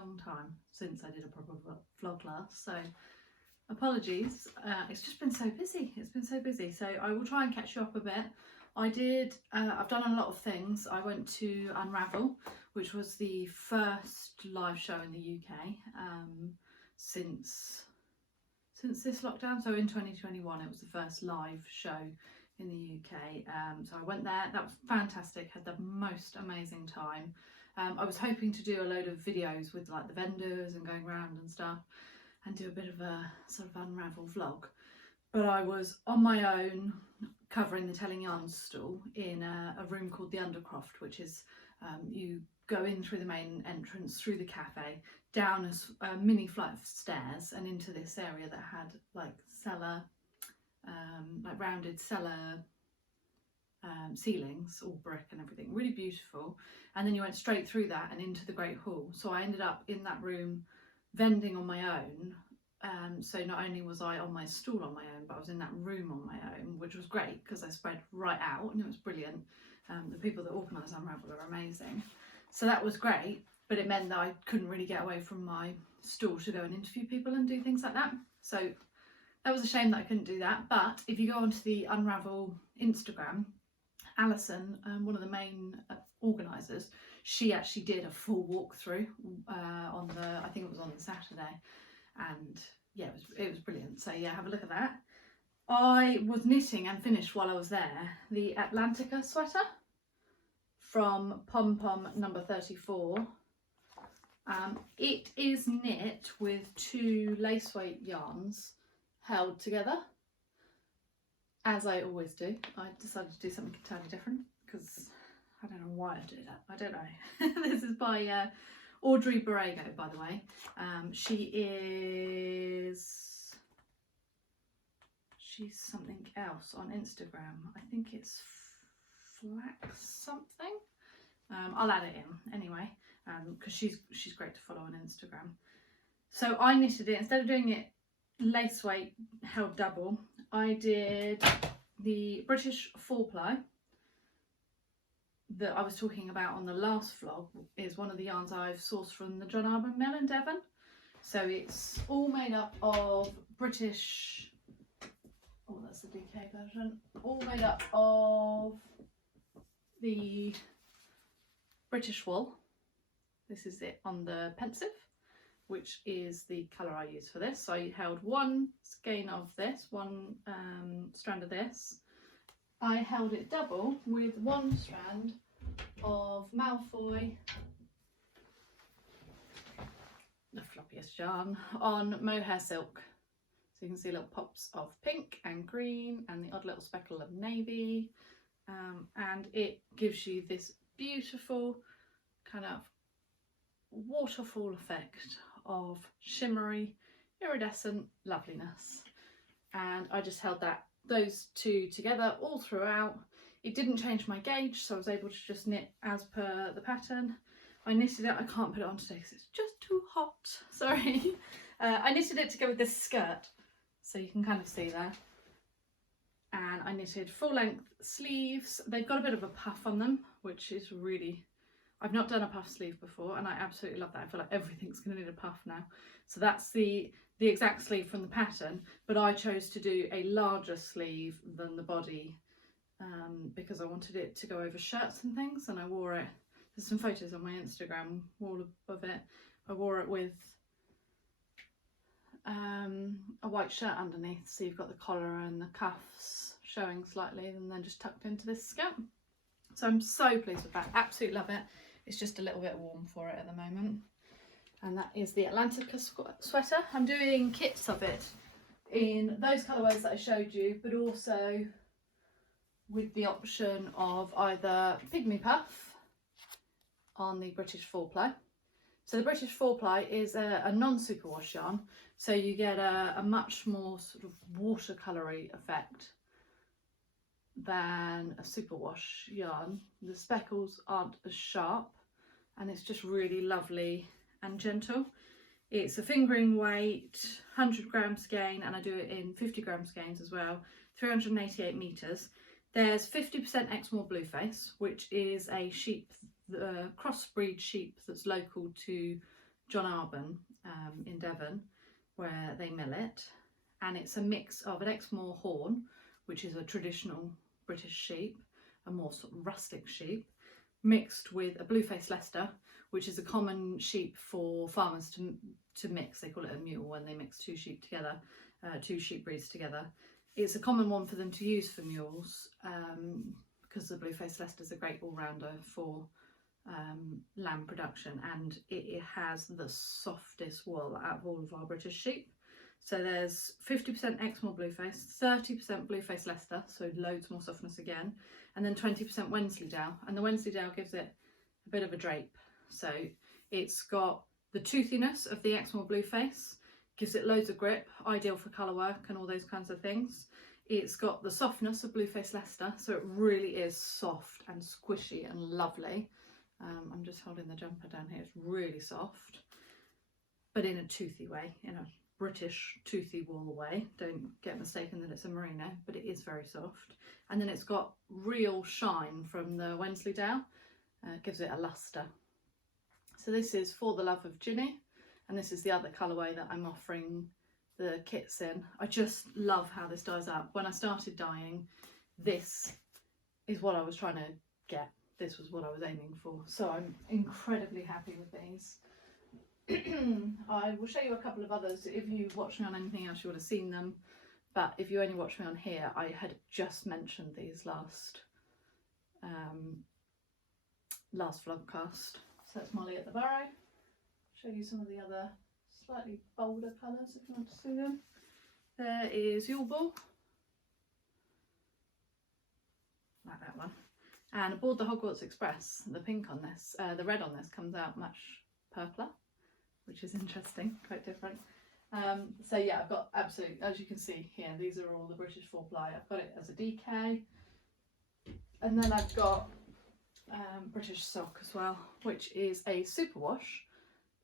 long time since I did a proper vlog last, so apologies. It's just been so busy. It's been so busy, so I will try and catch you up a bit. I've done a lot of things. I went to Unravel, which was the first live show in the UK since this lockdown. So in 2021 it was the first live show in the UK. So I went there. That was fantastic. Had the most amazing time. I was hoping to do a load of videos with like the vendors and going around and stuff, and do a bit of a sort of Unravel vlog, but I was on my own covering the Telling Yarns stall in a room called the Undercroft, which is you go in through the main entrance, through the cafe, down a mini flight of stairs and into this area that had like cellar, like rounded cellar ceilings, all brick and everything, really beautiful. And then you went straight through that and into the Great Hall. So I ended up in that room vending on my own. So not only was I on my stall on my own, but I was in that room on my own, which was great because I spread right out and it was brilliant. The people that organise Unravel are amazing. So that was great, but it meant that I couldn't really get away from my stall to go and interview people and do things like that. So that was a shame that I couldn't do that. But if you go onto the Unravel Instagram, Alison, one of the main organisers, she actually did a full walkthrough on I think it was on the Saturday, and yeah, it was brilliant. So yeah, have a look at that. I was knitting and finished while I was there the Atlantica sweater from Pom Pom number 34. It is knit with 2 lace weight yarns held together, as I always do. I decided to do something entirely different because I don't know why I do that. I don't know. This is by Audrey Borrego, by the way. She's something else on Instagram. I think it's Flax something. I'll add it in anyway, because she's great to follow on Instagram. So I knitted it, instead of doing it lace weight held double, I did the British 4-ply that I was talking about on the last vlog. Is one of the yarns I've sourced from the John Arbor Mill in Devon. So it's all made up of British, oh that's the DK version, all made up of the British wool. This is it on the Pensieve, which is the colour I use for this. So I held 1 skein of this, 1 strand of this. I held it double with 1 strand of Malfoy, the floppiest yarn, on mohair silk. So you can see little pops of pink and green and the odd little speckle of navy. And it gives you this beautiful kind of waterfall effect of shimmery, iridescent loveliness. And I just held those 2 together all throughout. It didn't change my gauge, so I was able to just knit as per the pattern. I knitted it, I can't put it on today because it's just too hot, sorry. I knitted it to go with this skirt, so you can kind of see there. And I knitted full length sleeves. They've got a bit of a puff on them, which is really, I've not done a puff sleeve before and I absolutely love that. I feel like everything's going to need a puff now. So that's the exact sleeve from the pattern, but I chose to do a larger sleeve than the body because I wanted it to go over shirts and things, and I wore it, there's some photos on my Instagram wall of it. I wore it with a white shirt underneath, so you've got the collar and the cuffs showing slightly, and then just tucked into this skirt. So I'm so pleased with that, absolutely love it. It's just a little bit warm for it at the moment. And that is the Atlantica sweater. I'm doing kits of it in those colourways that I showed you, but also with the option of either Pygmy Puff on the British 4-ply. So the British 4-ply is a non-superwash yarn, so you get a much more sort of watercolour-y effect than a superwash yarn. The speckles aren't as sharp and it's just really lovely and gentle. It's a fingering weight, 100 gram skein, and I do it in 50 gram skeins as well, 388 meters. There's 50% Exmoor Blueface, which is a sheep, crossbreed sheep that's local to John Arbon in Devon, where they mill it, and it's a mix of an Exmoor horn, which is a traditional British sheep, a more sort of rustic sheep, mixed with a blue-faced Leicester, which is a common sheep for farmers to mix. They call it a mule when they mix two sheep together, two sheep breeds together. It's a common one for them to use for mules because the blue-faced Leicester is a great all-rounder for lamb production, and it has the softest wool out of all of our British sheep. So there's 50% Exmoor Blueface, 30% Blueface Leicester, so loads more softness again, and then 20% Wensleydale, and the Wensleydale gives it a bit of a drape. So it's got the toothiness of the Exmoor Blueface, gives it loads of grip, ideal for colour work and all those kinds of things. It's got the softness of Blueface Leicester, so it really is soft and squishy and lovely. I'm just holding the jumper down here, it's really soft, but in a toothy way, in a British toothy wool way. Don't get mistaken that it's a merino, but it is very soft. And then it's got real shine from the Wensleydale, gives it a lustre. So this is For the Love of Ginny, and this is the other colourway that I'm offering the kits in. I just love how this dyes up. When I started dyeing, this is what I was trying to get. This was what I was aiming for. So I'm incredibly happy with these. I will show you a couple of others. If you watched me on anything else, you would have seen them. But if you only watched me on here, I had just mentioned these last vlogcast. So that's Molly at the Burrow. Show you some of the other slightly bolder colours if you want to see them. There is Yule Ball. Like that one. And aboard the Hogwarts Express, the pink on this, the red on this comes out much purpler, which is interesting, quite different. So yeah, I've got absolute, as you can see here, these are all the British 4-ply. I've got it as a DK, and then I've got British Sock as well, which is a superwash,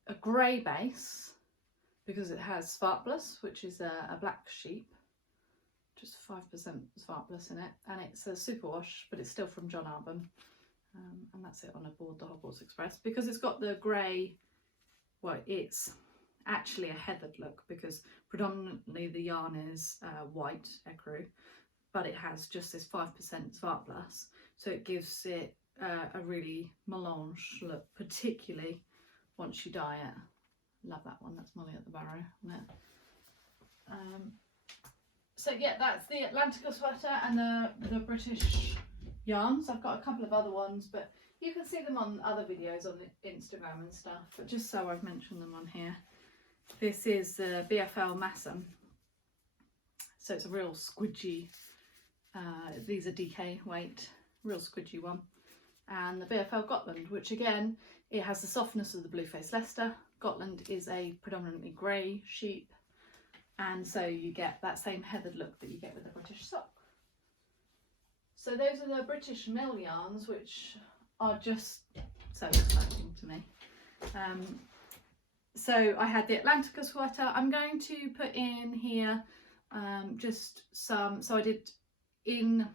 a grey base, because it has Sparkless, which is a black sheep, just 5% Sparkless in it, and it's a superwash, but it's still from John Arbon, and that's it on aboard the Hogwarts Express. Because it's got the grey, well, it's actually a heathered look because predominantly the yarn is white ecru, but it has just this 5% Sparkless, so it gives it a really melange look, particularly once you dye it. Love that one. That's Molly at the Burrow, isn't it? So yeah, that's the Atlantica sweater and the British yarns. I've got a couple of other ones, but you can see them on other videos on Instagram and stuff, but just so I've mentioned them on here. This is the BFL Massam. So it's a real squidgy, these are DK weight, real squidgy one. And the BFL Gotland, which again, it has the softness of the Blueface Leicester. Gotland is a predominantly grey sheep, and so you get that same heathered look that you get with the British Sock. So those are the British mill yarns, which are just so exciting to me. So I had the Atlantica sweater. I'm going to put in here just some, so I did in,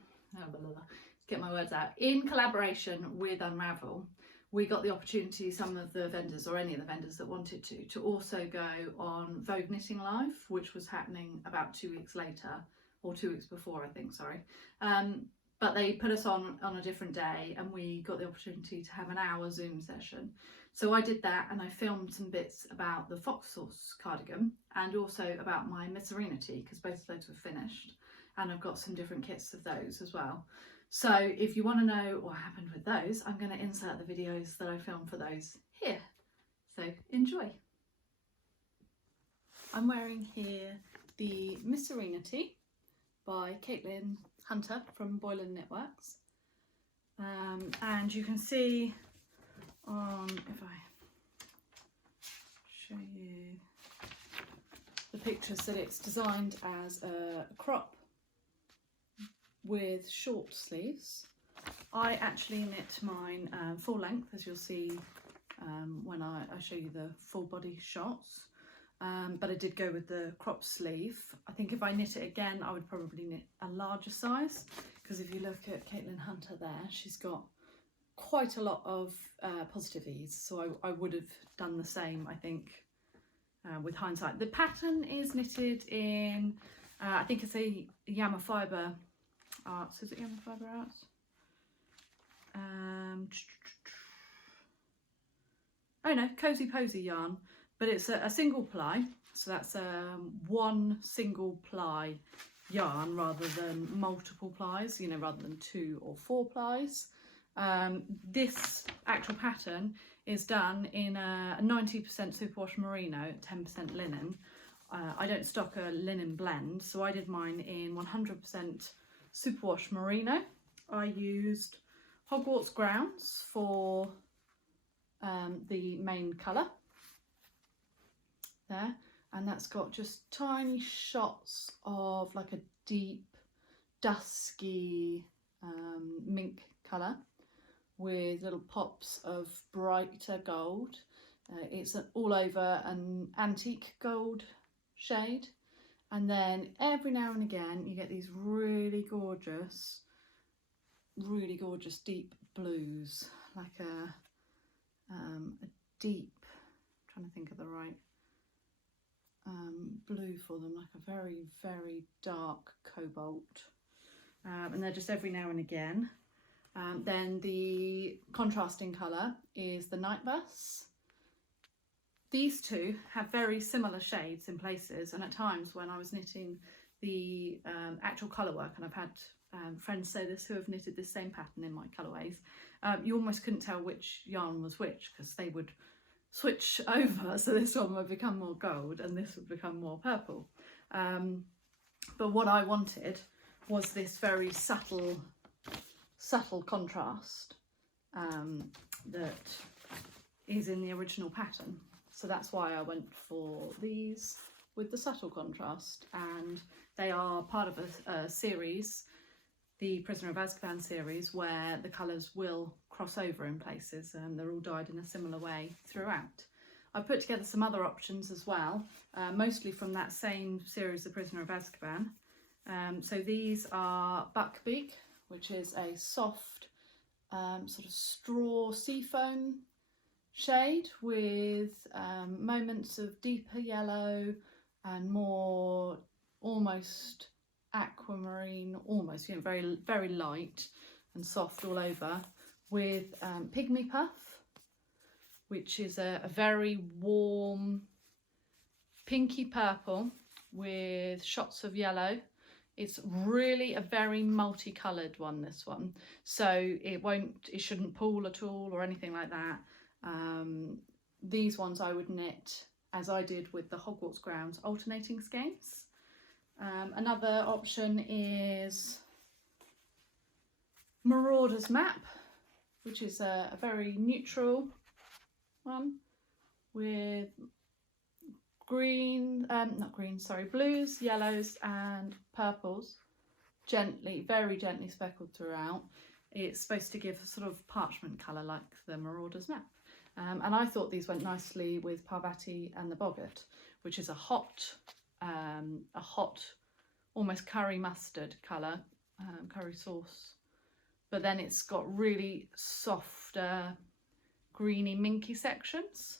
get my words out, in collaboration with Unravel, we got the opportunity, some of the vendors, or any of the vendors that wanted to also go on Vogue Knitting Live, which was happening about 2 weeks later, or 2 weeks before, I think, sorry. But they put us on a different day, and we got the opportunity to have an hour Zoom session. So I did that, and I filmed some bits about the Fox Sauce cardigan, and also about my Serenity, because both of those were finished, and I've got some different kits of those as well. So if you want to know what happened with those, I'm going to insert the videos that I filmed for those here. So enjoy. I'm wearing here the Serenity by Caitlin Hunter from Boylan Knitworks. And you can see on, if I show you the pictures, that it's designed as a crop with short sleeves. I actually knit mine full length, as you'll see when I show you the full body shots, but I did go with the crop sleeve. I think if I knit it again, I would probably knit a larger size, because if you look at Caitlin Hunter there, she's got quite a lot of positive ease, so I would have done the same, I think, with hindsight. The pattern is knitted in, I think it's a Yama Fibre Arts. Is it Yama Fibre Arts? Oh no, Cozy Posy yarn, but it's a single ply, so that's one single ply yarn rather than multiple plies, you know, rather than 2 or 4 plies. This actual pattern is done in a 90% superwash merino, 10% linen. I don't stock a linen blend, so I did mine in 100% superwash merino. I used Hogwarts grounds for the main colour there, and that's got just tiny shots of like a deep dusky mink colour with little pops of brighter gold. It's all over an antique gold shade, and then every now and again you get these really gorgeous deep blues, like a deep, I'm trying to think of the right blue for them, like a very, very dark cobalt, and they're just every now and again. Then the contrasting colour is the Night Bus. These two have very similar shades in places, and at times when I was knitting the actual colour work, and I've had friends say this who have knitted this same pattern in my colourways, you almost couldn't tell which yarn was which, because they would switch over, so this one would become more gold and this would become more purple. But what I wanted was this very subtle contrast that is in the original pattern. So that's why I went for these with the subtle contrast, and they are part of a series, the Prisoner of Azkaban series, where the colours will cross over in places, and they're all dyed in a similar way throughout. I put together some other options as well, mostly from that same series, the Prisoner of Azkaban. So these are Buckbeak, which is a soft sort of straw seafoam shade with moments of deeper yellow and more almost aquamarine, almost, you know, very, very light and soft all over, with Pygmy Puff, which is a very warm pinky purple with shots of yellow. It's really a very multicoloured one, this one, so it shouldn't pool at all or anything like that. These ones I would knit as I did with the Hogwarts grounds, alternating skeins. Another option is Marauder's Map, which is a very neutral one with blues, yellows and purples, very gently speckled throughout. It's supposed to give a sort of parchment colour like the Marauder's Map. And I thought these went nicely with Parvati and the Boggart, which is a hot almost curry mustard colour, curry sauce, but then it's got really soft greeny minky sections.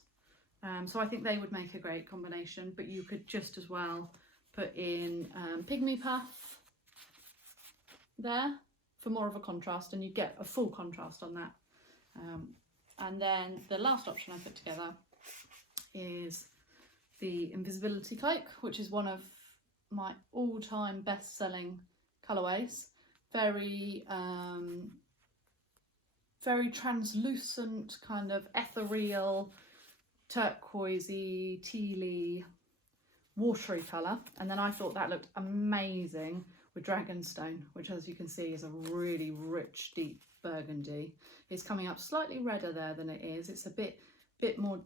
So I think they would make a great combination, but you could just as well put in Pygmy Puff there for more of a contrast, and you get a full contrast on that. And then the last option I put together is the Invisibility Cloak, which is one of my all-time best-selling colourways. Very very translucent, kind of ethereal, turquoisey, tealy, watery colour, and then I thought that looked amazing with Dragonstone, which, as you can see, is a really rich, deep burgundy. It's coming up slightly redder there than it is. It's a bit more,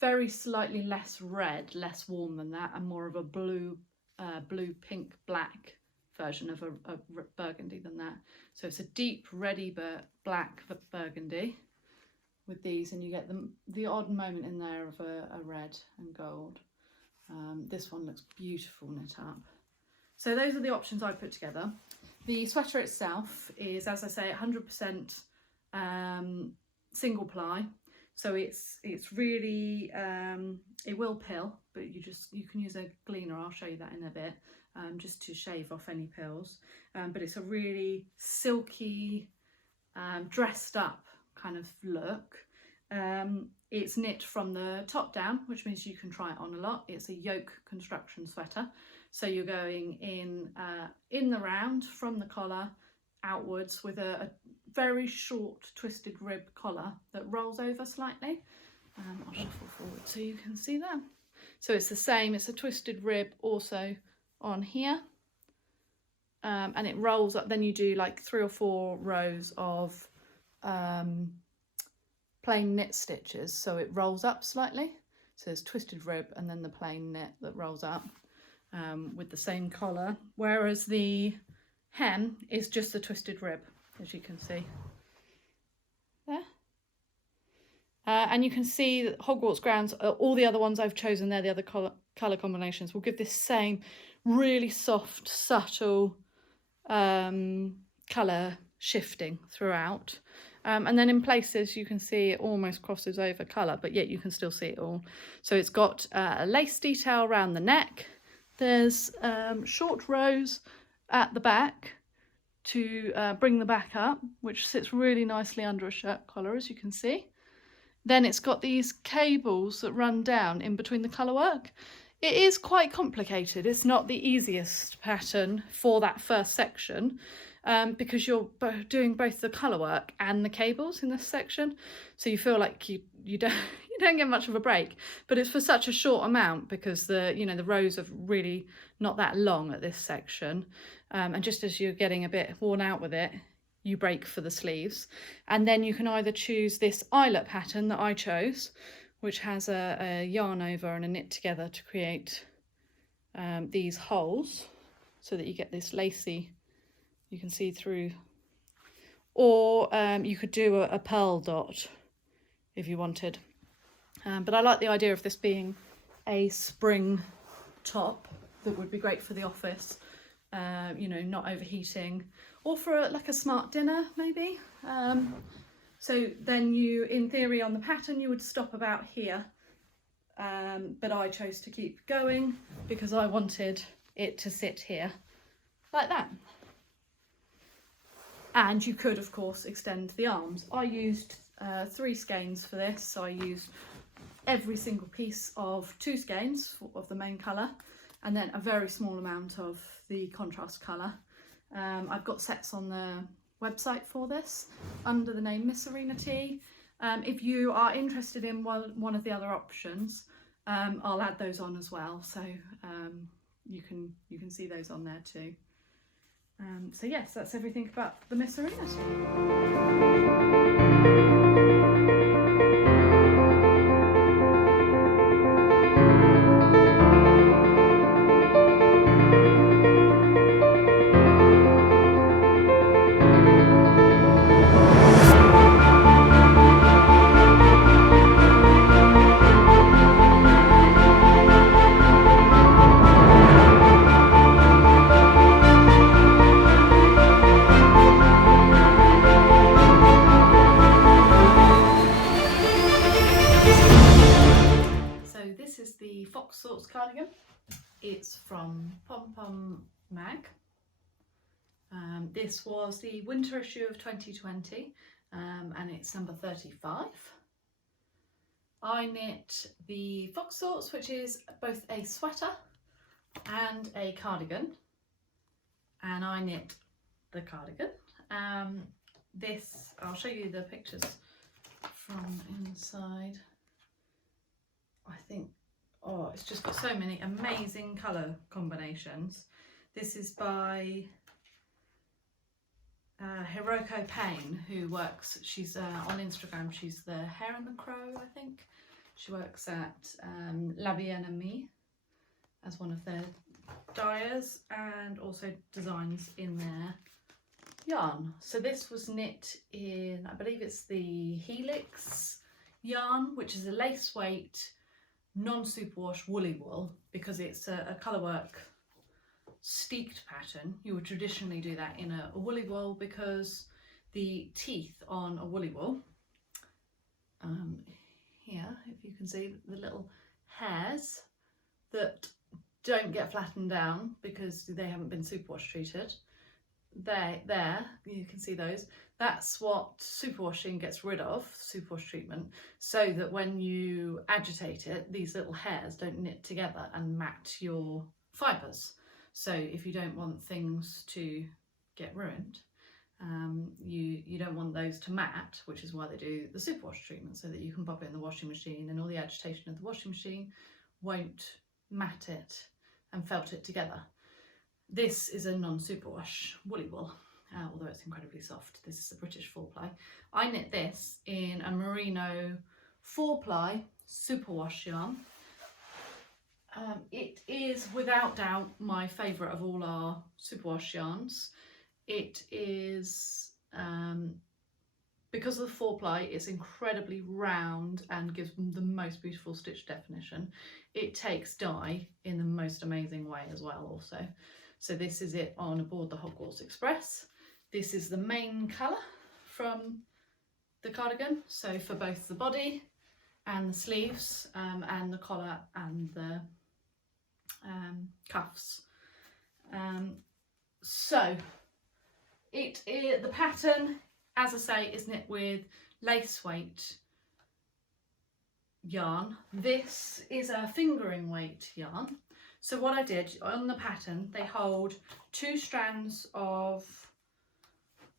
very slightly less red, less warm than that, and more of a blue, pink, black version of a burgundy than that. So it's a deep, reddy black burgundy with these, and you get the odd moment in there of a red and gold. This one looks beautiful knit up. So those are the options I put together. The sweater itself is, as I say, 100% single ply, so it's really it will pill, but you can use a gleaner. I'll show you that in a bit, just to shave off any pills. But it's a really silky, dressed up kind of look. It's knit from the top down, which means you can try it on a lot. It's a yoke construction sweater, so you're going in the round from the collar outwards with a very short twisted rib collar that rolls over slightly. I'll shuffle forward so you can see that. So it's the same, it's a twisted rib also on here, and it rolls up. Then you do like 3 or 4 rows of plain knit stitches, so it rolls up slightly. So there's twisted rib and then the plain knit that rolls up, with the same collar, whereas the hem is just the twisted rib, as you can see there. And you can see that Hogwarts grounds, all the other ones I've chosen there, the other colour combinations, will give this same really soft, subtle colour shifting throughout. And then in places you can see it almost crosses over colour, but yet you can still see it all. So it's got a lace detail around the neck. There's short rows at the back to bring the back up, which sits really nicely under a shirt collar, as you can see. Then it's got these cables that run down in between the colour work. It is quite complicated. It's not the easiest pattern for that first section, because you're doing both the colour work and the cables in this section, so you feel like you don't get much of a break. But it's for such a short amount, because the rows are really not that long at this section, and just as you're getting a bit worn out with it, you break for the sleeves. And then you can either choose this eyelet pattern that I chose, which has a yarn over and a knit together to create these holes, so that you get this lacy, you can see through. Or you could do a pearl dot if you wanted. But I like the idea of this being a spring top that would be great for the office, not overheating, or for like a smart dinner maybe. So then you, in theory on the pattern, you would stop about here, but I chose to keep going because I wanted it to sit here like that. And you could of course extend the arms. I used 3 skeins for this, so I used every single piece of 2 skeins of the main colour, and then a very small amount of the contrast colour. I've got sets on the website for this under the name Miss Arena Tea. If you are interested in one of the other options, I'll add those on as well, so you can see those on there too. So yes, that's everything about the Miss Arena Tea. Cardigan. It's from Pom Pom Mag. This was the winter issue of 2020, and it's number 35. I knit the Fox Sorts, which is both a sweater and a cardigan, and I knit the cardigan. This, I'll show you the pictures from inside. I think, oh, it's just got so many amazing colour combinations. This is by Hiroko Payne, who works, she's on Instagram, she's the Hare and the Crow, I think. She works at La Bien Amie as one of their dyers, and also designs in their yarn. So this was knit in, I believe it's the Helix yarn, which is a lace weight non-superwash woolly wool, because it's a colour work steeked pattern, you would traditionally do that in a woolly wool, because the teeth on a woolly wool, here, if you can see the little hairs that don't get flattened down because they haven't been superwash treated, there, you can see those. That's what superwashing gets rid of, superwash treatment, so that when you agitate it, these little hairs don't knit together and mat your fibres. So if you don't want things to get ruined, you don't want those to mat, which is why they do the superwash treatment, so that you can pop it in the washing machine and all the agitation of the washing machine won't mat it and felt it together. This is a non-superwash woolly wool, although it's incredibly soft. This is a British 4-ply. I knit this in a Merino 4-ply superwash yarn. It is without doubt my favourite of all our superwash yarns. It is, because of the 4-ply, it's incredibly round and gives them the most beautiful stitch definition. It takes dye in the most amazing way as well also. So this is it on aboard the Hogwarts Express. This is the main colour from the cardigan, so for both the body and the sleeves, and the collar and the cuffs. So the pattern, as I say, is knit with lace weight yarn. This is a fingering weight yarn. So what I did on the pattern, they hold 2 strands of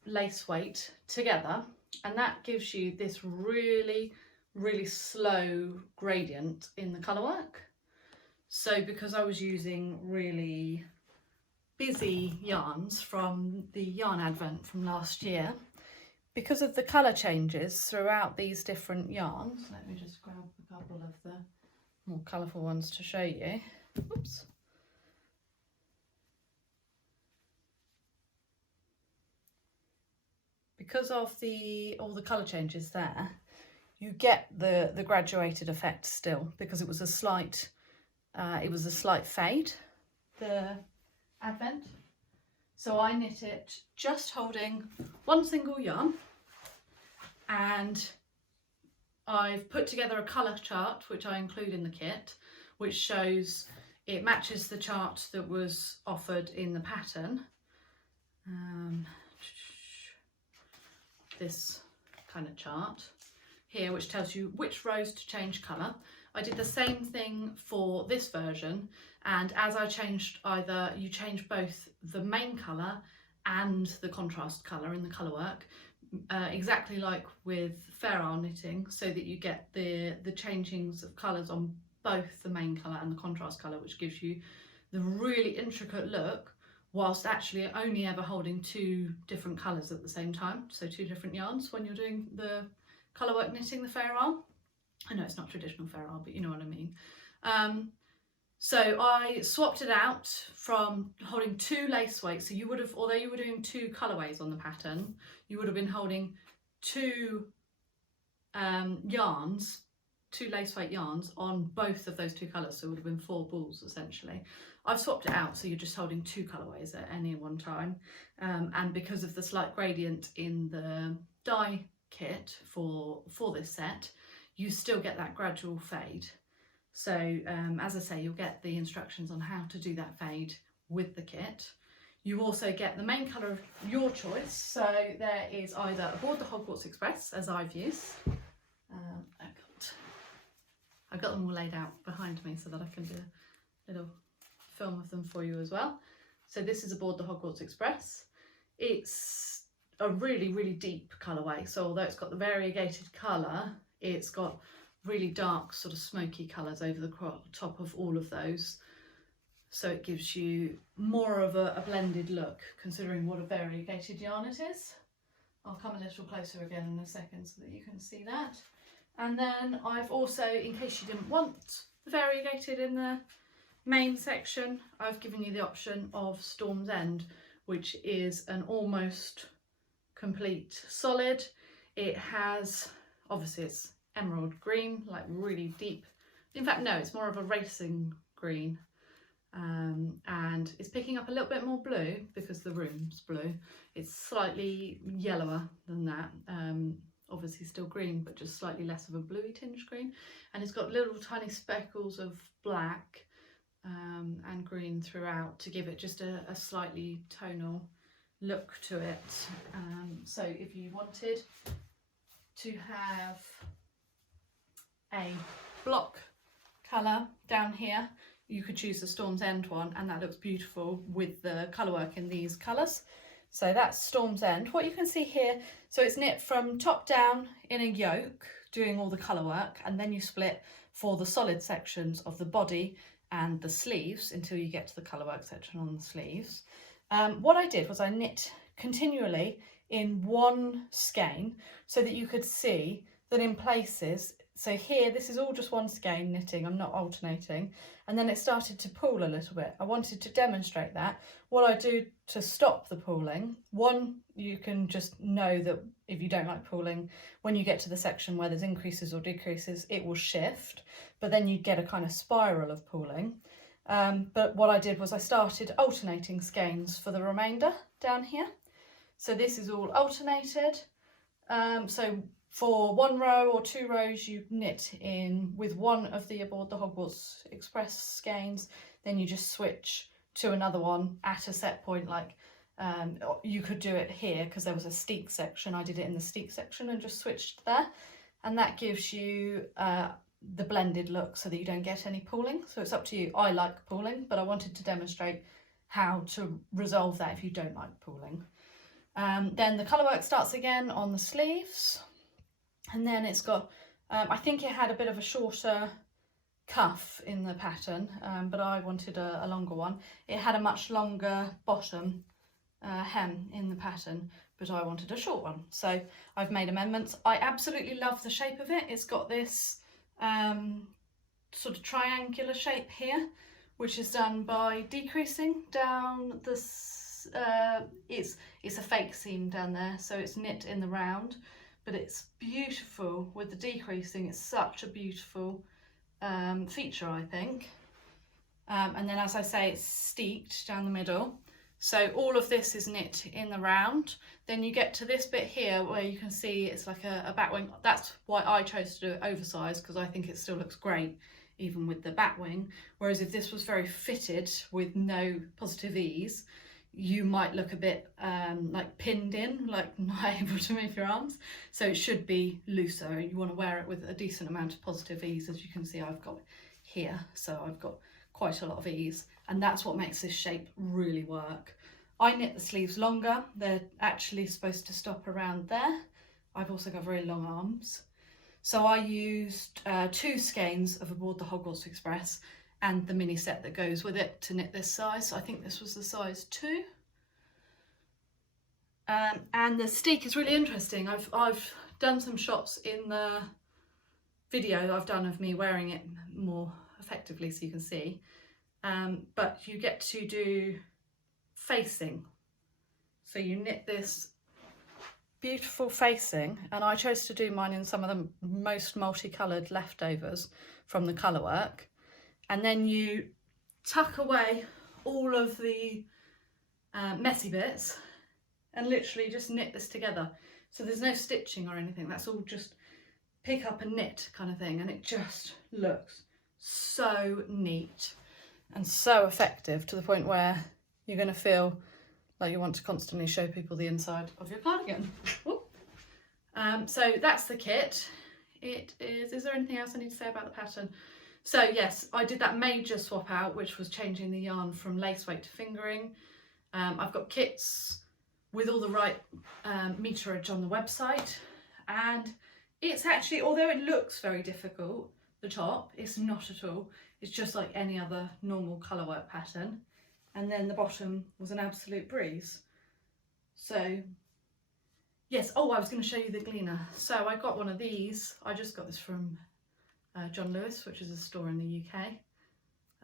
lace weight together, and that gives you this really, really slow gradient in the colour work. So because I was using really busy yarns from the yarn advent from last year, because of the colour changes throughout these different yarns, let me just grab a couple of the more colourful ones to show you. Oops. Because of all the colour changes there, you get the graduated effect still, because it was a slight fade, the advent. So I knit it just holding one single yarn, and I've put together a colour chart which I include in the kit, which shows it matches the chart that was offered in the pattern. This kind of chart here, which tells you which rows to change colour. I did the same thing for this version, and as I changed, you change both the main colour and the contrast colour in the colour work, exactly like with fair isle knitting, so that you get the changings of colours on both the main colour and the contrast colour, which gives you the really intricate look, whilst actually only ever holding 2 different colours at the same time, so 2 different yarns when you're doing the colour work knitting the fair isle. I know it's not traditional fair isle, but you know what I mean. So I swapped it out from holding 2 lace weights. So you would have, although you were doing 2 colourways on the pattern, you would have been holding 2 yarns, 2 lace weight yarns on both of those 2 colours. So it would have been 4 balls essentially. I've swapped it out, so you're just holding 2 colourways at any one time. And because of the slight gradient in the dye kit for this set, you still get that gradual fade. So as I say, you'll get the instructions on how to do that fade with the kit. You also get the main colour of your choice. So there is either aboard the Hogwarts Express, as I've used. I've got them all laid out behind me so that I can do a little film of them for you as well. So this is aboard the Hogwarts Express. It's a really, really deep colourway. So although it's got the variegated colour, it's got really dark sort of smoky colours over the top of all of those. So it gives you more of a blended look, considering what a variegated yarn it is. I'll come a little closer again in a second so that you can see that. And then I've also, in case you didn't want the variegated in the main section, I've given you the option of Storm's End, which is an almost complete solid. It has, obviously it's emerald green, like really deep. In fact, no, it's more of a racing green. and it's picking up a little bit more blue because the room's blue. It's slightly yellower than that, obviously still green, but just slightly less of a bluey tinge green, and it's got little tiny speckles of black and green throughout to give it just a slightly tonal look to it. So if you wanted to have a block colour down here, you could choose the Storm's End one, and that looks beautiful with the colourwork in these colours. So that's Storm's End. What you can see here, so it's knit from top down in a yoke, doing all the colourwork, and then you split for the solid sections of the body and the sleeves until you get to the colourwork section on the sleeves. What I did was I knit continually in one skein so that you could see that in places, so here this is all just one skein knitting, I'm not alternating, and then it started to pool a little bit. I wanted to demonstrate that. What I do to stop the pooling, one, you can just know that if you don't like pooling, when you get to the section where there's increases or decreases, it will shift, but then you get a kind of spiral of pooling. But what I did was I started alternating skeins for the remainder down here. So this is all alternated. So for 1 row or 2 rows, you knit in with one of the Aboard the Hogwarts Express skeins, then you just switch to another one at a set point. Like you could do it here because there was a steek section. I did it in the steek section and just switched there, and that gives you the blended look so that you don't get any pooling. So it's up to you. I like pooling, but I wanted to demonstrate how to resolve that if you don't like pooling. Then the colourwork starts again on the sleeves, and then it's got, I think it had a bit of a shorter cuff in the pattern, but I wanted a longer one. It had a much longer bottom hem in the pattern, but I wanted a short one. So I've made amendments. I absolutely love the shape of it. It's got this sort of triangular shape here, which is done by decreasing down this, it's a fake seam down there, so it's knit in the round, but it's beautiful with the decreasing. It's such a beautiful feature, I think. And then, as I say, it's steeked down the middle. So all of this is knit in the round. Then you get to this bit here where you can see it's like a batwing. That's why I chose to do it oversized, because I think it still looks great even with the batwing. Whereas if this was very fitted with no positive ease, you might look a bit like pinned in, like not able to move your arms. So it should be looser. You want to wear it with a decent amount of positive ease. As you can see, I've got here, so I've got quite a lot of ease, and that's what makes this shape really work. I knit the sleeves longer. They're actually supposed to stop around there. I've also got very long arms. So I used 2 skeins of Aboard the Hogwarts Express and the mini set that goes with it to knit this size. So I think this was the size 2. And the steek is really interesting. I've done some shots in the video I've done of me wearing it more effectively so you can see. But you get to do facing. So you knit this beautiful facing, and I chose to do mine in some of the most multicoloured leftovers from the colourwork. And then you tuck away all of the messy bits and literally just knit this together. So there's no stitching or anything. That's all just pick up and knit kind of thing. And it just looks so neat and so effective, to the point where you're going to feel like you want to constantly show people the inside of your cardigan. So that's the kit. Is there anything else I need to say about the pattern? So yes, I did that major swap out, which was changing the yarn from lace weight to fingering. I've got kits with all the right meterage on the website, and it's actually, although it looks very difficult, the top, it's not at all. It's just like any other normal colourwork pattern. And then the bottom was an absolute breeze. So yes, oh, I was going to show you the gleaner. So I got one of these. I just got this from John Lewis, which is a store in the UK,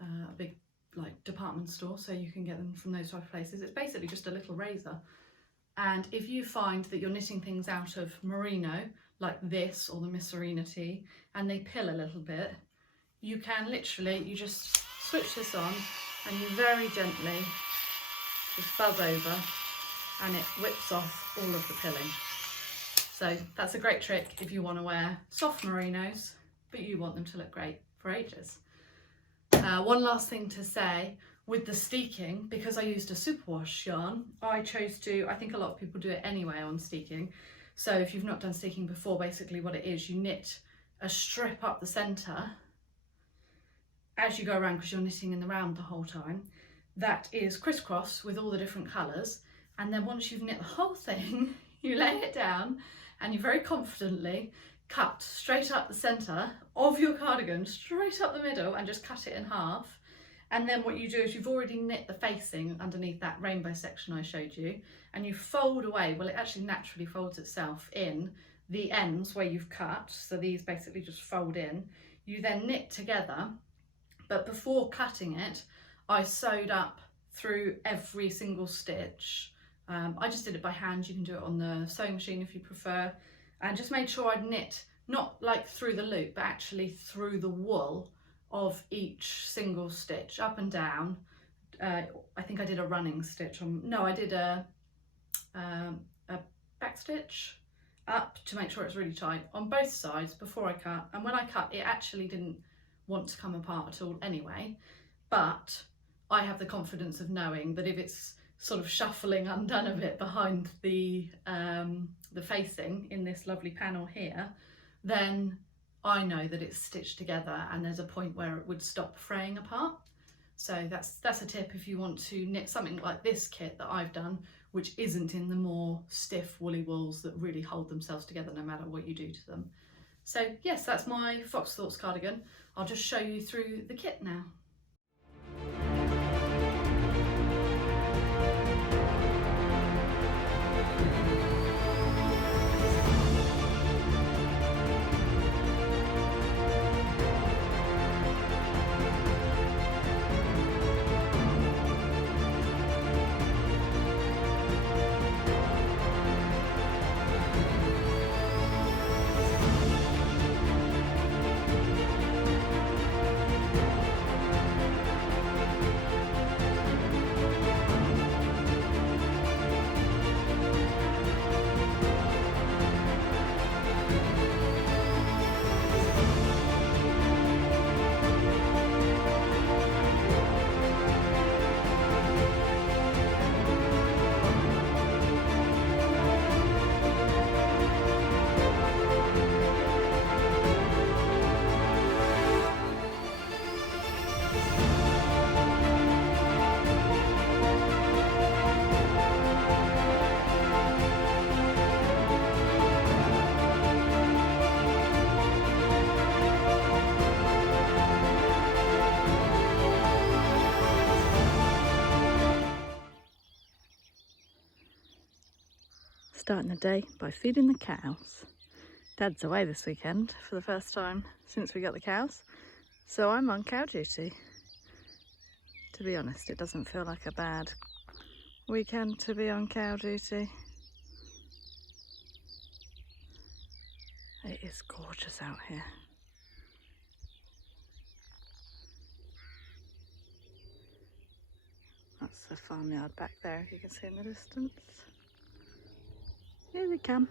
a big like department store, so you can get them from those type of places. It's basically just a little razor, and if you find that you're knitting things out of merino like this or the Miss and they pill a little bit, you can literally, you just switch this on and you very gently just buzz over and it whips off all of the pilling. So that's a great trick if you want to wear soft merinos, but you want them to look great for ages. One last thing to say, with the steeking, because I used a superwash yarn, I chose to, I think a lot of people do it anyway on steeking. So if you've not done steeking before, basically what it is, you knit a strip up the centre as you go around, because you're knitting in the round the whole time. That is crisscross with all the different colours. And then once you've knit the whole thing, you lay it down and you very confidently cut straight up the centre of your cardigan, straight up the middle, and just cut it in half. And then what you do is you've already knit the facing underneath that rainbow section I showed you, and you fold away, well, it actually naturally folds itself in the ends where you've cut. So these basically just fold in. You then knit together, but before cutting it, I sewed up through every single stitch. I just did it by hand. You can do it on the sewing machine if you prefer, and just made sure I'd knit not like through the loop, but actually through the wool of each single stitch, up and down. I think I did a running stitch on, no, I did a back stitch up to make sure it's really tight on both sides before I cut. And when I cut, it actually didn't want to come apart at all anyway, but I have the confidence of knowing that if it's sort of shuffling undone a bit behind the facing in this lovely panel here, then I know that it's stitched together and there's a point where it would stop fraying apart. So that's a tip if you want to knit something like this kit that I've done, which isn't in the more stiff woolly wools that really hold themselves together no matter what you do to them. So yes, that's my Fox Thoughts cardigan. I'll just show you through the kit now. Starting the day by feeding the cows. Dad's away this weekend for the first time since we got the cows, so I'm on cow duty. To be honest, it doesn't feel like a bad weekend to be on cow duty. It is gorgeous out here. That's the farmyard back there, if you can see in the distance. Here they come.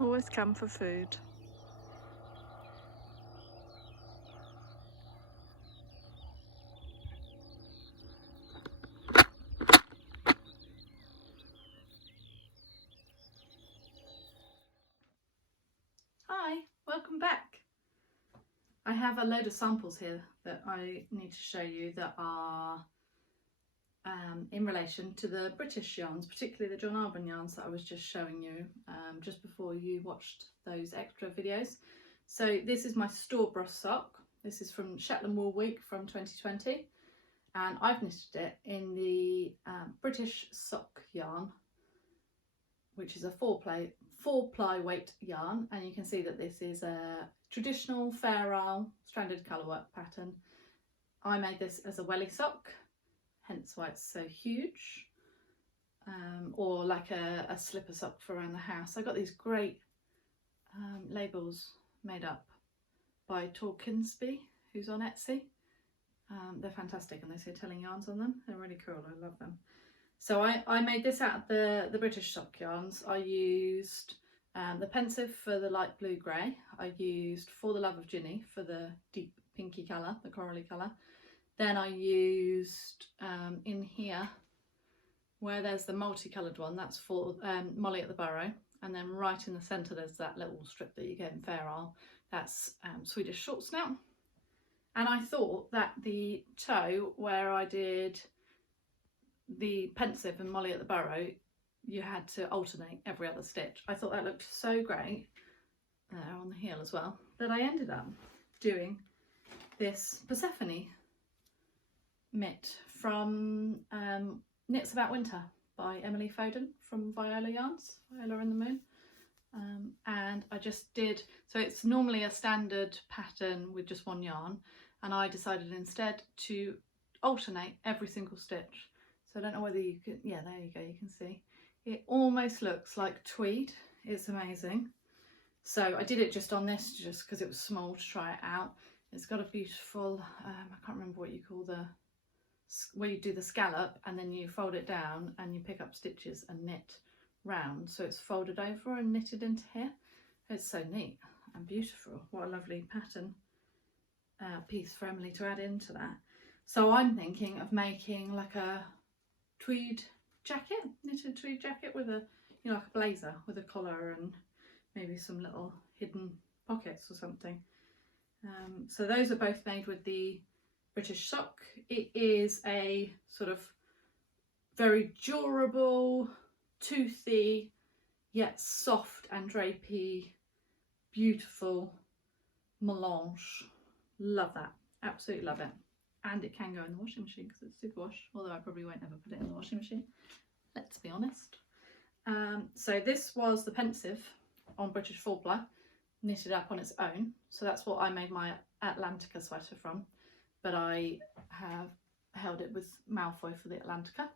Always come for food. Hi, welcome back. I have a load of samples here that I need to show you that are in relation to the British yarns, particularly the John Arbon yarns that I was just showing you just before you watched those extra videos. So this is my store-bought sock. This is from Shetland Wool Week from 2020, and I've knitted it in the British sock yarn, which is a four ply weight yarn, and you can see that this is a traditional Fair Isle stranded colourwork pattern. I made this as a welly sock, hence why it's so huge, or like a slipper sock for around the house. I got these great labels made up by Torkinsby, who's on Etsy. They're fantastic, and they say telling yarns on them. They're really cool, I love them. So I made this out of the British sock yarns. I used the Pensieve for the light blue grey. I used For the Love of Ginny for the deep pinky colour, the corally colour. Then I used in here, where there's the multicoloured one, that's for Molly at the Burrow. And then right in the centre there's that little strip that you get in Fair Isle. That's Swedish Short-Snout. And I thought that the toe, where I did the Pensieve and Molly at the Burrow, you had to alternate every other stitch. I thought that looked so great, there on the heel as well, that I ended up doing this Persephone mitt from Knits About Winter by Emily Foden from Viola Yarns, Viola and the Moon. And I just did, so it's normally a standard pattern with just one yarn, and I decided instead to alternate every single stitch. So I don't know whether you can, yeah, there you go, you can see. It almost looks like tweed, it's amazing. So I did it just on this, just because it was small, to try it out. It's got a beautiful, I can't remember what you call the, where you do the scallop and then you fold it down and you pick up stitches and knit round. So it's folded over and knitted into here. It's so neat and beautiful. What a lovely pattern piece for Emily to add into that. So I'm thinking of making like a tweed jacket, knitted tweed jacket with a, you know, like a blazer with a collar and maybe some little hidden pockets or something. So those are both made with the British sock. It is a sort of very durable, toothy, yet soft and drapey, beautiful melange. Love that, absolutely love it. And it can go in the washing machine because it's superwash, although I probably won't ever put it in the washing machine, let's be honest. So this was the Pensieve on British 4-ply, knitted up on its own. So that's what I made my Atlantica sweater from, but I have held it with Malfoy for the Atlantica.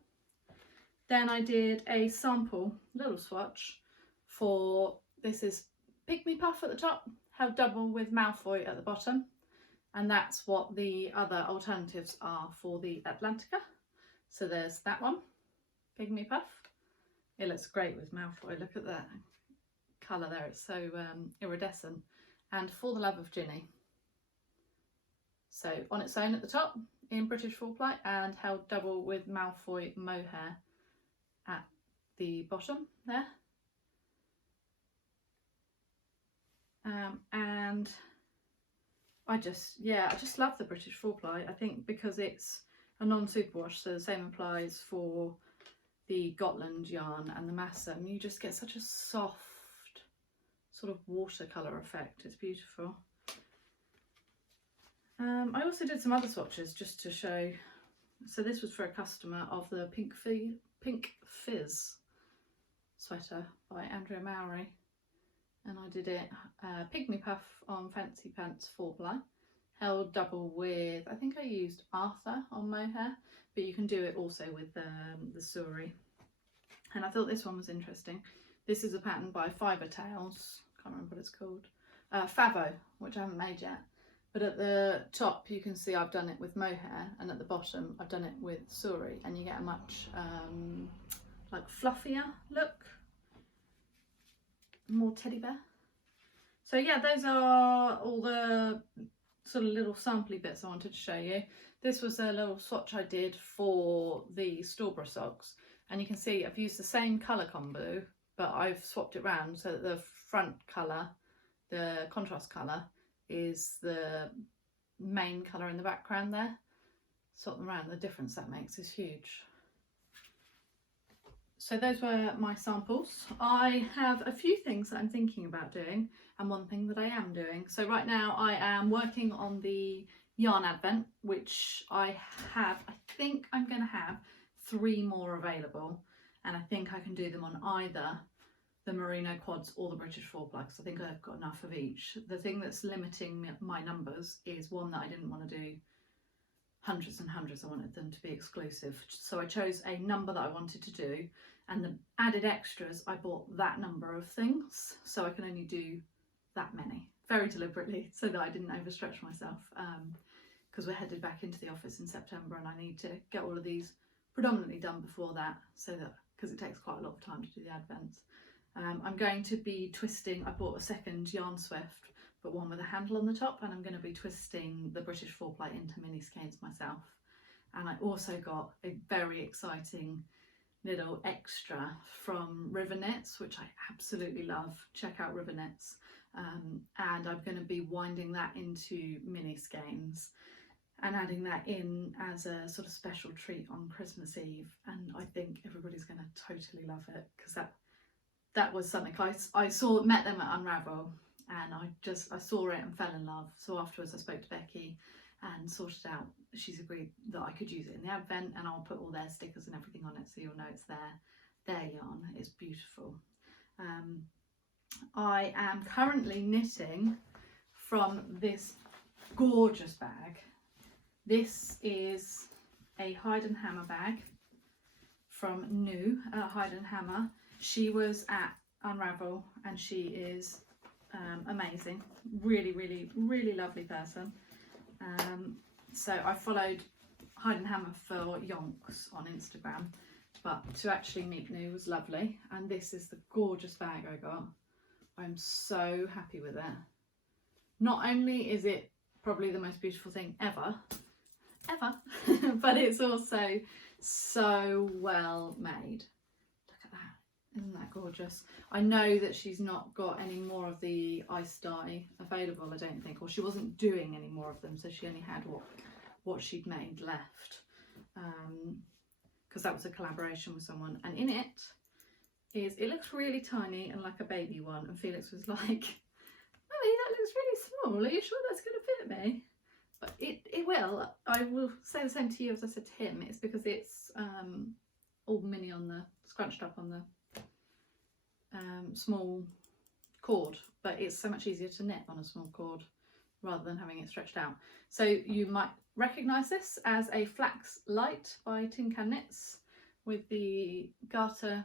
Then I did a sample little swatch for, this is Pygmy Puff at the top, held double with Malfoy at the bottom. And that's what the other alternatives are for the Atlantica. So there's that one, Pygmy Puff. It looks great with Malfoy. Look at that colour there, it's so iridescent. And For the Love of Ginny. So on its own at the top in British 4-ply and held double with Malfoy mohair at the bottom there. And I just love the British 4-ply. I think because it's a non-superwash, so the same applies for the Gotland yarn and the Massam. You just get such a soft sort of watercolour effect. It's beautiful. I also did some other swatches just to show. So this was for a customer of the Pink Fizz sweater by Andrea Mowry. And I did it Pygmy Puff on Fancy Pants 4-ply, held double with, I think I used Arthur on mohair, but you can do it also with the Suri. And I thought this one was interesting. This is a pattern by Fibre Tales, can't remember what it's called, Favo, which I haven't made yet. But at the top you can see I've done it with mohair, and at the bottom I've done it with Suri, and you get a much like fluffier look. More teddy bear. So yeah, those are all the sort of little sampley bits I wanted to show you. This was a little swatch I did for the Strawberry socks, and you can see I've used the same colour combo, but I've swapped it round so that the front colour, the contrast colour, is the main colour in the background there. Swap them around, the difference that makes is huge. So those were my samples. I have a few things that I'm thinking about doing and one thing that I am doing. So right now I am working on the yarn advent, which I think I'm going to have 3 more available, and I think I can do them on either the Merino quads or the British 4-ply, because I think I've got enough of each. The thing that's limiting my numbers is one that I didn't want to do hundreds and hundreds. I wanted them to be exclusive, so I chose a number that I wanted to do, and the added extras I bought that number of things, so I can only do that many, very deliberately, so that I didn't overstretch myself, because we're headed back into the office in September and I need to get all of these predominantly done before that, so that, because it takes quite a lot of time to do the advents. I'm going to be twisting, I bought a second yarn swift, but one with a handle on the top, and I'm going to be twisting the British 4-ply into mini skeins myself. And I also got a very exciting little extra from River Knits, which I absolutely love. Check out River Knits. And I'm going to be winding that into mini skeins and adding that in as a sort of special treat on Christmas Eve. And I think everybody's going to totally love it, because that was something I met them at Unravel, and I saw it and fell in love. So afterwards I spoke to Becky and sorted out, she's agreed that I could use it in the advent, and I'll put all their stickers and everything on it, so you'll know it's their yarn. It's beautiful. I am currently knitting from this gorgeous bag. This is a Hide and Hammer bag from New Hide and Hammer. She was at Unravel and she is amazing. Really, really, really lovely person. So I followed Hide and Hammer for yonks on Instagram, but to actually meet New was lovely. And this is the gorgeous bag I got. I'm so happy with it. Not only is it probably the most beautiful thing ever, but it's also so well made. Look at that, isn't that gorgeous? I know that she's not got any more of the ice dye available, I don't think, or she wasn't doing any more of them, so she only had what she'd made left, because that was a collaboration with someone. And in it looks really tiny and like a baby one, and Felix was like, "Mummy, that looks really small, are you sure that's going to fit me?" But it will. I will say the same to you as I said to him. It's because it's all mini on the, scrunched up on the small cord, but it's so much easier to knit on a small cord rather than having it stretched out. So you might recognise this as a Flax Light by Tin Can Knits, with the garter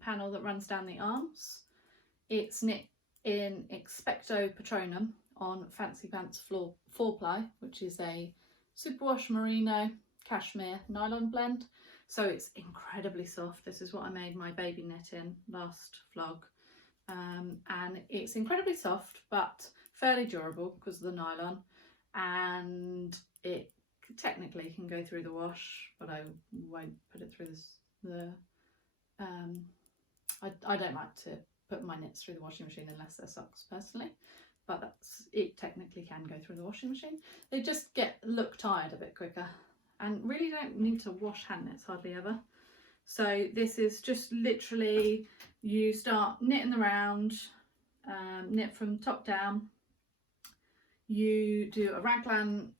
panel that runs down the arms. It's knit in Expecto Patronum on Fancy Pants 4-ply, which is a superwash merino cashmere nylon blend. So it's incredibly soft. This is what I made my baby knit in last vlog, and it's incredibly soft but fairly durable because of the nylon, and it technically can go through the wash, but I won't put it through I don't like to put my knits through the washing machine unless they're socks personally, but it technically can go through the washing machine. They just look tired a bit quicker, and really don't need to wash hand knits hardly ever. So this is just literally, you start knitting the round, knit from top down. You do a raglan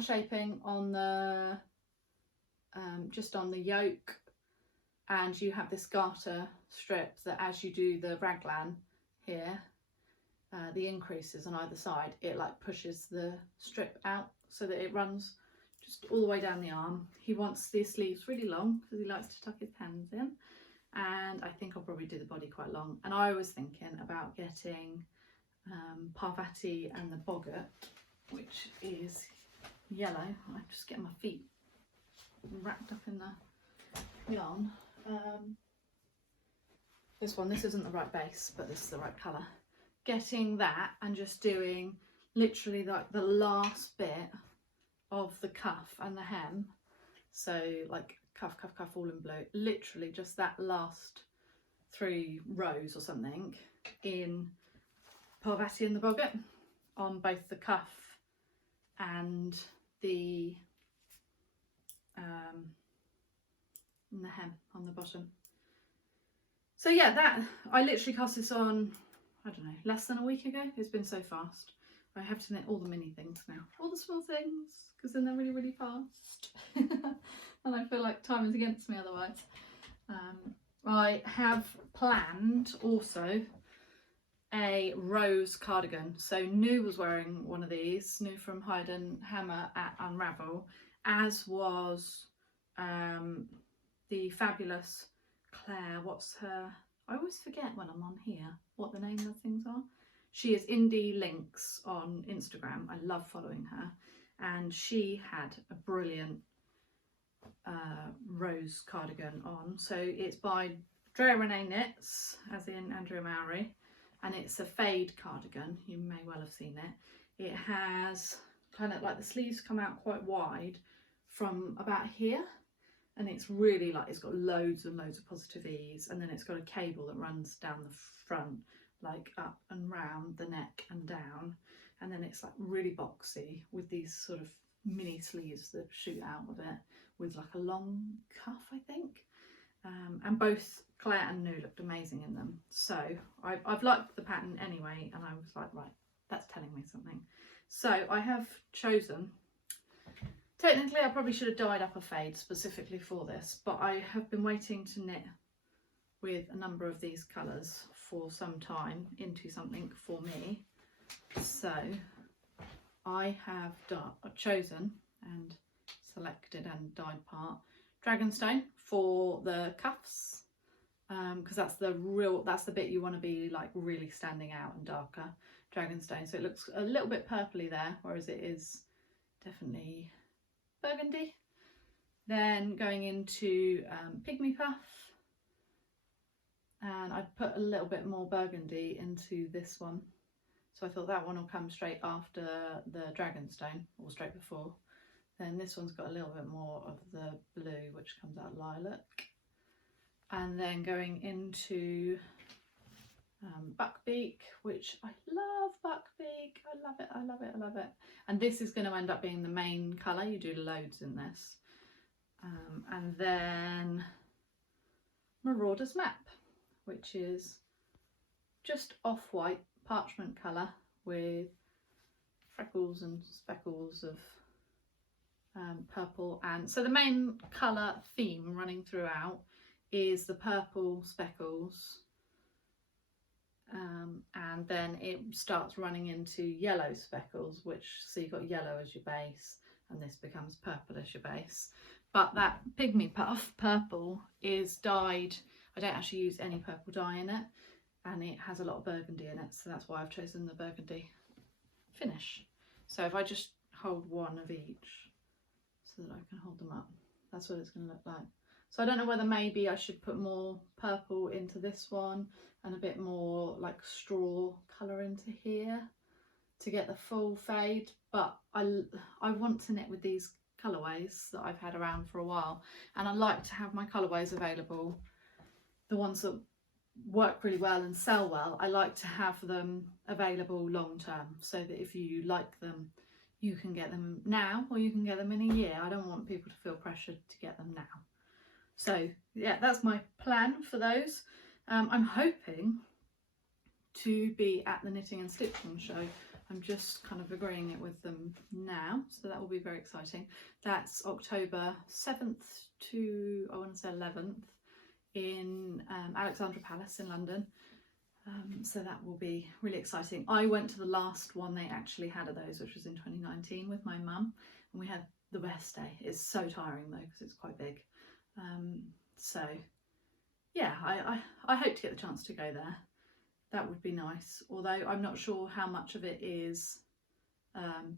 shaping on the just on the yoke, and you have this garter strip that as you do the raglan here, the increases on either side, it like pushes the strip out so that it runs just all the way down the arm. He wants the sleeves really long because he likes to tuck his pens in, and I think I'll probably do the body quite long. And I was thinking about getting Parvati and the boggart, which is yellow. I'm just getting my feet wrapped up in the yarn. This isn't the right base, but this is the right colour. Getting that and just doing literally like the last bit of the cuff and the hem, so like cuff all in blue, literally just that last 3 rows or something in Parvati and the boggart on both the cuff and the hem on the bottom. So yeah, that I literally cast this on, I don't know, less than a week ago. It's been so fast. I have to knit all the mini things now, all the small things, because then they're really, really fast. And I feel like time is against me otherwise. I have planned also a rose cardigan. So New was wearing one of these, New from Hide and Hammer at Unravel, as was the fabulous Claire, what's her, I always forget when I'm on here what the name of things are. She is Indie Links on Instagram. I love following her, and she had a brilliant rose cardigan on. So it's by Drea Renee Knits, as in Andrea Mowry, and it's a fade cardigan. You may well have seen it. It has kind of like the sleeves come out quite wide from about here, and it's really like, it's got loads and loads of positive ease, and then it's got a cable that runs down the front, like up and round the neck and down, and then it's like really boxy with these sort of mini sleeves that shoot out of it with like a long cuff, I think. And both Claire and Nu looked amazing in them. So I've liked the pattern anyway, and I was like, right, that's telling me something. So I have chosen, technically I probably should have dyed up a fade specifically for this, but I have been waiting to knit with a number of these colours for some time into something for me. So I have chosen and selected and dyed part Dragonstone for the cuffs, because that's the bit you want to be like really standing out and darker. Dragonstone, so it looks a little bit purpley there, whereas it is definitely burgundy. Then going into Pygmy Puff, and I put a little bit more burgundy into this one, so I thought that one will come straight after the Dragonstone, or straight before. Then this one's got a little bit more of the blue, which comes out lilac. And then going into Buckbeak, which I love Buckbeak. I love it, I love it, I love it. And this is going to end up being the main colour. You do loads in this. And then Marauder's Map, which is just off-white parchment colour with freckles and speckles of purple. And so the main colour theme running throughout is the purple speckles, and then it starts running into yellow speckles, which, so you've got yellow as your base, and this becomes purple as your base. But that Pygmy Puff purple is dyed, I don't actually use any purple dye in it, and it has a lot of burgundy in it, so that's why I've chosen the burgundy finish. So if I just hold one of each so that I can hold them up, that's what it's going to look like. So I don't know whether maybe I should put more purple into this one and a bit more like straw colour into here to get the full fade, but I want to knit with these colourways that I've had around for a while, and I like to have my colourways available, the ones that work really well and sell well. I like to have them available long term, so that if you like them, you can get them now or you can get them in a year. I don't want people to feel pressured to get them now. So yeah, that's my plan for those. I'm hoping to be at the Knitting and Stitching show. I'm just kind of agreeing it with them now, so that will be very exciting. That's October 7th to, I want to say 11th, in Alexandra Palace in London. So that will be really exciting. I went to the last one they actually had of those, which was in 2019 with my mum, and we had the best day. It's so tiring though, because it's quite big. So yeah, I hope to get the chance to go there. That would be nice, although I'm not sure how much of it is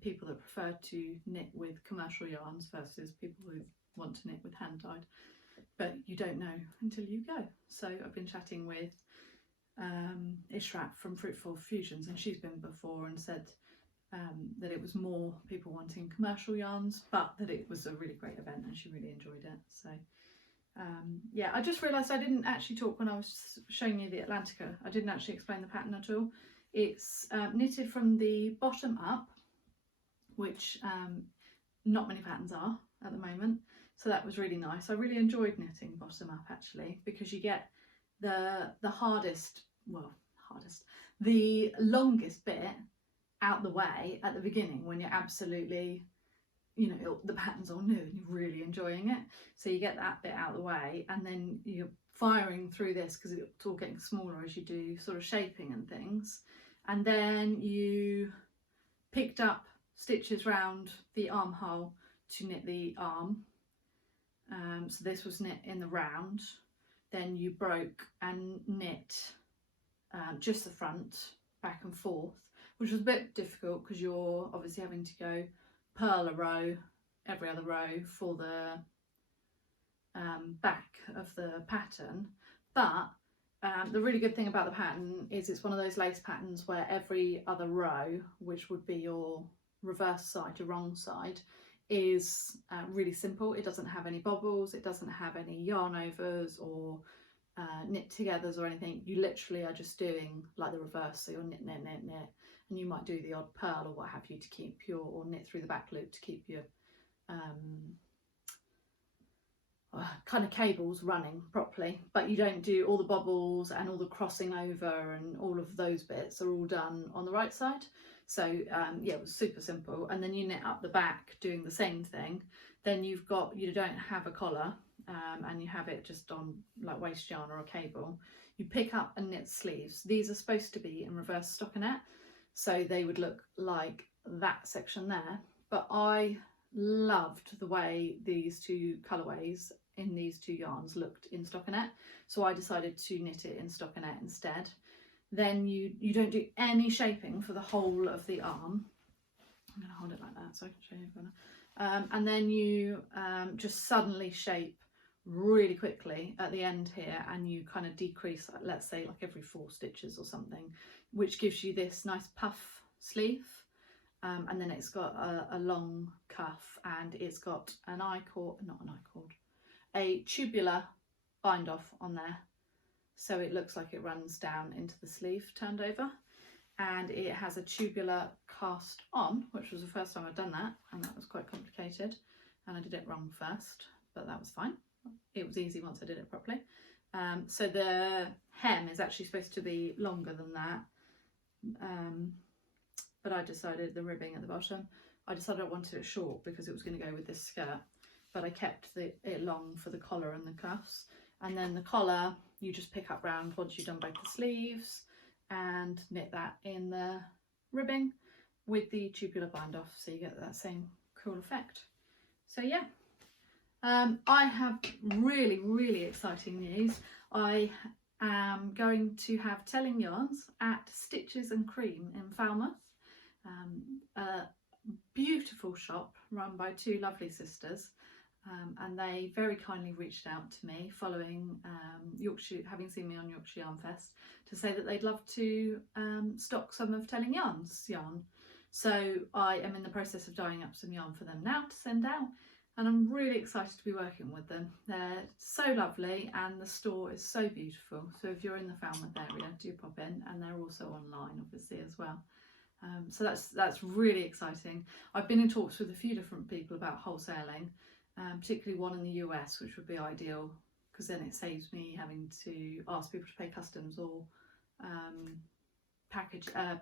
people that prefer to knit with commercial yarns versus people who want to knit with hand dyed, but you don't know until you go. So I've been chatting with Ishrat from Fruitful Fusions, and she's been before and said that it was more people wanting commercial yarns, but that it was a really great event and she really enjoyed it. So yeah, I just realised I didn't actually talk when I was showing you the Atlantica. I didn't actually explain the pattern at all. It's knitted from the bottom up, which not many patterns are at the moment, so that was really nice. I really enjoyed knitting bottom up actually, because you get the the longest bit out the way at the beginning when you're absolutely, you know, the pattern's all new and you're really enjoying it. So you get that bit out of the way, and then you're firing through this because it's all getting smaller as you do sort of shaping and things. And then you picked up stitches round the armhole to knit the arm. So this was knit in the round. then you broke and knit just the front back and forth, which was a bit difficult because you're obviously having to go purl a row every other row for the back of the pattern. But the really good thing about the pattern is it's one of those lace patterns where every other row, which would be your reverse side, your wrong side, is really simple. It doesn't have any bobbles, it doesn't have any yarn overs or knit togethers or anything. You literally are just doing like the reverse, so you're knit, knit, knit, knit, and you might do the odd purl or what have you to keep your, or knit through the back loop to keep your kind of cables running properly, but you don't do all the bobbles and all the crossing over, and all of those bits are all done on the right side. So yeah, it was super simple. And then you knit up the back doing the same thing. Then you don't have a collar, and you have it just on like waist yarn or a cable. You pick up and knit sleeves. These are supposed to be in reverse stockinette, so they would look like that section there, but I loved the way these two colourways in these two yarns looked in stockinette, so I decided to knit it in stockinette instead. Then you don't do any shaping for the whole of the arm. I'm going to hold it like that so I can show you. And then you just suddenly shape really quickly at the end here, and you kind of decrease, let's say like every 4 stitches or something, which gives you this nice puff sleeve. And then it's got a long cuff, and it's got a tubular bind off on there, so it looks like it runs down into the sleeve turned over, and it has a tubular cast on, which was the first time I'd done that, and that was quite complicated, and I did it wrong first, but that was fine. It was easy once I did it properly. So the hem is actually supposed to be longer than that, but I decided, the ribbing at the bottom, I decided I wanted it short because it was going to go with this skirt, but I kept it long for the collar and the cuffs. And then the collar you just pick up round once you've done both the sleeves and knit that in the ribbing with the tubular bind off, so you get that same cool effect. So yeah, I have really exciting news. I am going to have Telling Yarns at Stitches and Cream in Falmouth. A beautiful shop run by 2 lovely sisters, and they very kindly reached out to me following Yorkshire, having seen me on Yorkshire Yarn Fest, to say that they'd love to stock some of Telling Yarns yarn. So I am in the process of dyeing up some yarn for them now to send out, and I'm really excited to be working with them. They're so lovely, and the store is so beautiful, so if you're in the Falmouth area, do pop in, and they're also online obviously as well. So that's really exciting. I've been in talks with a few different people about wholesaling, particularly one in the US, which would be ideal because then it saves me having to ask people to pay customs or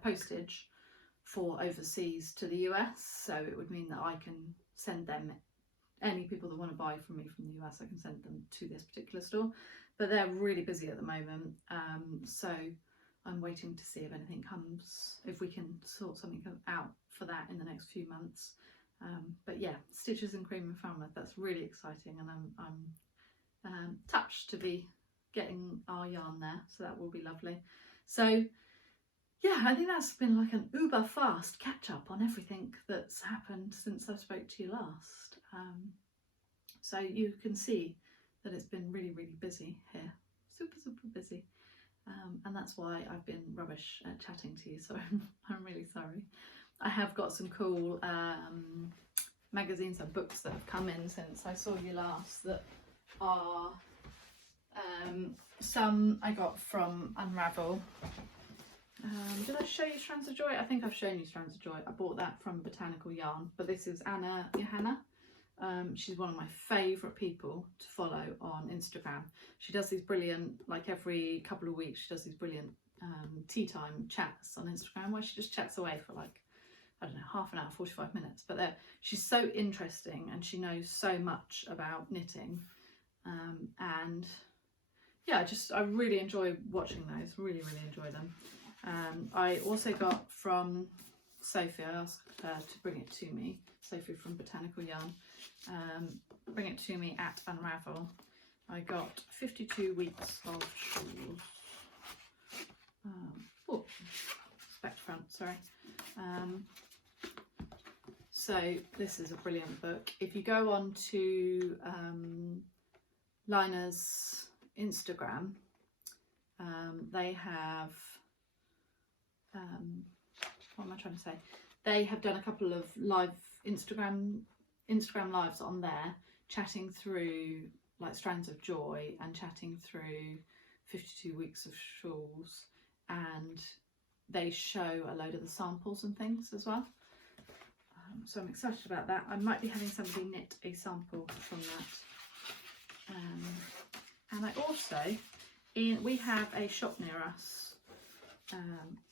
postage for overseas to the US. So it would mean that I can send them, any people that want to buy from me from the US, I can send them to this particular store. But they're really busy at the moment, so I'm waiting to see if anything comes, if we can sort something out for that in the next few months. But yeah, Stitches and Cream and Falmouth, that's really exciting, and I'm touched to be getting our yarn there, so that will be lovely. So yeah, I think that's been like an uber fast catch up on everything that's happened since I spoke to you last. So you can see that it's been really busy here, super busy. And that's why I've been rubbish at chatting to you, so I'm really sorry. I have got some cool magazines and books that have come in since I saw you last, that are some I got from Unravel. Did I show you Strands of Joy? I think I've shown you Strands of Joy. I bought that from Botanical Yarn, but this is Anna Johanna. She's one of my favourite people to follow on Instagram. She does these brilliant, like every couple of weeks, she does these brilliant tea time chats on Instagram where she just chats away for like, I don't know, half an hour, 45 minutes. But she's so interesting, and she knows so much about knitting. And yeah, I really enjoy watching those, really enjoy them. I also got from Sophie, I asked her to bring it to me, Sophie from Botanical Yarn, bring it to me at Unravel. I got 52 Weeks of Shawls. Oh, spec front, sorry. So this is a brilliant book. If you go on to Lina's Instagram, they have, what am I trying to say? They have done a couple of live Instagram lives on there, chatting through like Strands of Joy and chatting through 52 Weeks of Shawls, and they show a load of the samples and things as well. So I'm excited about that. I might be having somebody knit a sample from that. And I also, we have a shop near us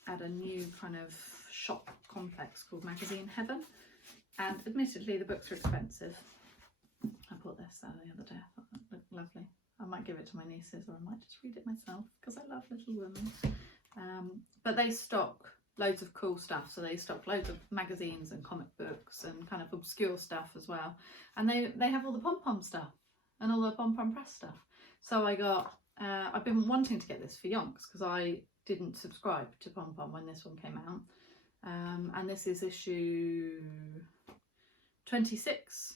at a new kind of shop complex called Magazine Heaven, and admittedly the books are expensive. I bought this the other day. I thought that looked lovely. I might give it to my nieces, or I might just read it myself because I love Little Women. But they stock loads of cool stuff. So they stock loads of magazines and comic books and kind of obscure stuff as well. And they have all the pom-pom stuff and all the pom-pom press stuff. So I got, I've been wanting to get this for Yonks because I didn't subscribe to pom-pom when this one came out. And this is issue 26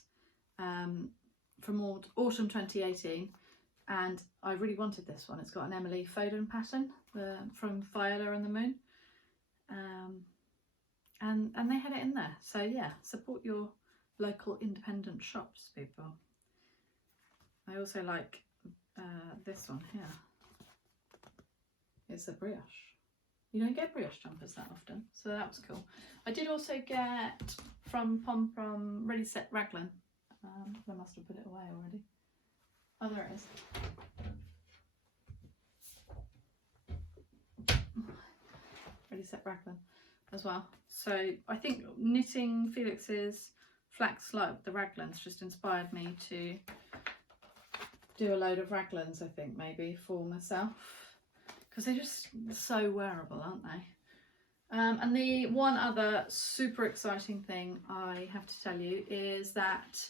from autumn 2018. And I really wanted this one. It's got an Emily Foden pattern from Viola and the Moon. And they had it in there. So yeah, support your local independent shops, people. I also like this one here. It's a brioche. You don't get brioche jumpers that often, so that was cool. I did also get from Ready Set Raglan. I must have put it away already. Oh, there it is. Ready Set Raglan as well. So I think knitting Felix's flax like the Raglans just inspired me to do a load of Raglans, I think, maybe for myself, because they're just so wearable, aren't they? And the one other super exciting thing I have to tell you is that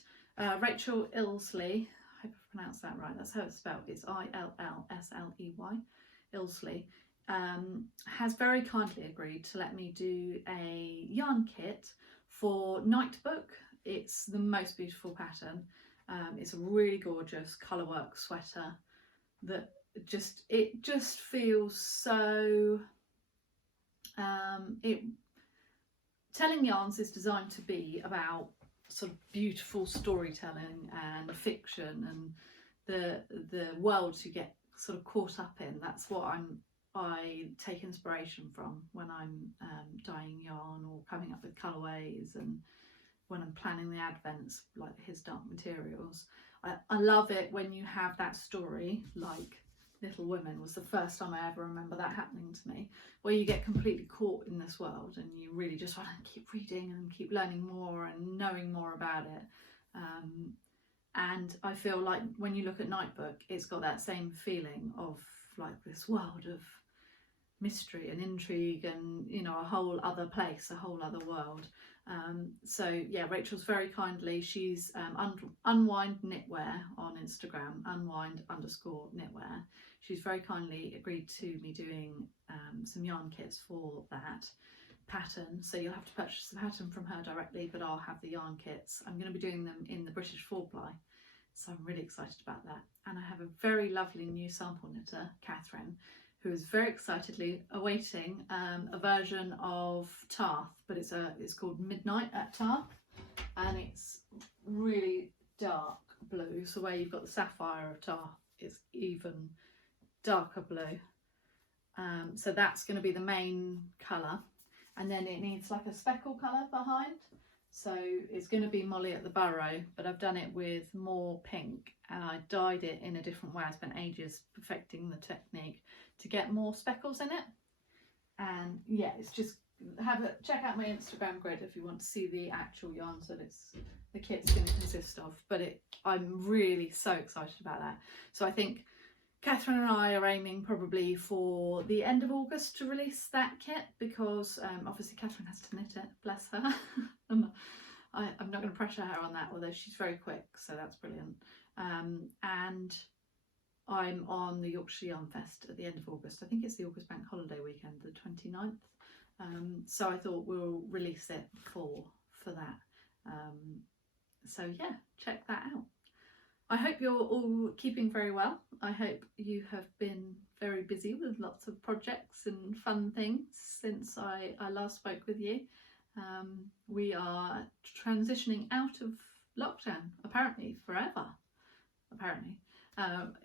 Rachel Ilsley, I hope I pronounced that right, that's how it's spelled, it's I-L-L-S-L-E-Y, Ilsley, has very kindly agreed to let me do a yarn kit for Nightbook. It's the most beautiful pattern. It's a really gorgeous colourwork sweater that it just feels so telling yarns is designed to be about sort of beautiful storytelling and fiction and the worlds you get sort of caught up in. That's what I take inspiration from when I'm dyeing yarn or coming up with colourways, and when I'm planning the advents, like his dark materials. I love it when you have that story, like Little Women was the first time I ever remember that happening to me, where you get completely caught in this world and you really just want to keep reading and keep learning more and knowing more about it. And I feel like when you look at Nightbook, it's got that same feeling of like this world of mystery and intrigue and, you know, a whole other place, a whole other world. So yeah, Rachel's very kindly, she's Unwind Knitwear on Instagram, unwind_knitwear. She's very kindly agreed to me doing some yarn kits for that pattern. So you'll have to purchase the pattern from her directly, but I'll have the yarn kits. I'm going to be doing them in the British 4-ply. So I'm really excited about that. And I have a very lovely new sample knitter, Catherine, who is very excitedly awaiting a version of Tarth, but it's called Midnight at Tarth, and it's really dark blue. So where you've got the sapphire of Tarth, it's even darker blue. So that's going to be the main colour, and then it needs like a speckle colour behind. So it's going to be Molly at the Burrow, but I've done it with more pink, and I dyed it in a different way. I spent ages perfecting the technique to get more speckles in it. And yeah, it's just check out my Instagram grid if you want to see the actual yarns that the kit's going to consist of. But I'm really so excited about that. So I think Catherine and I are aiming probably for the end of August to release that kit, because obviously Catherine has to knit it, bless her. I'm not going to pressure her on that, although she's very quick, so that's brilliant. And I'm on the Yorkshire Yarn Fest at the end of August. I think it's the August Bank Holiday weekend, the 29th. So I thought we'll release it for that. So yeah, check that out. I hope you're all keeping very well. I hope you have been very busy with lots of projects and fun things since I last spoke with you. We are transitioning out of lockdown, apparently forever,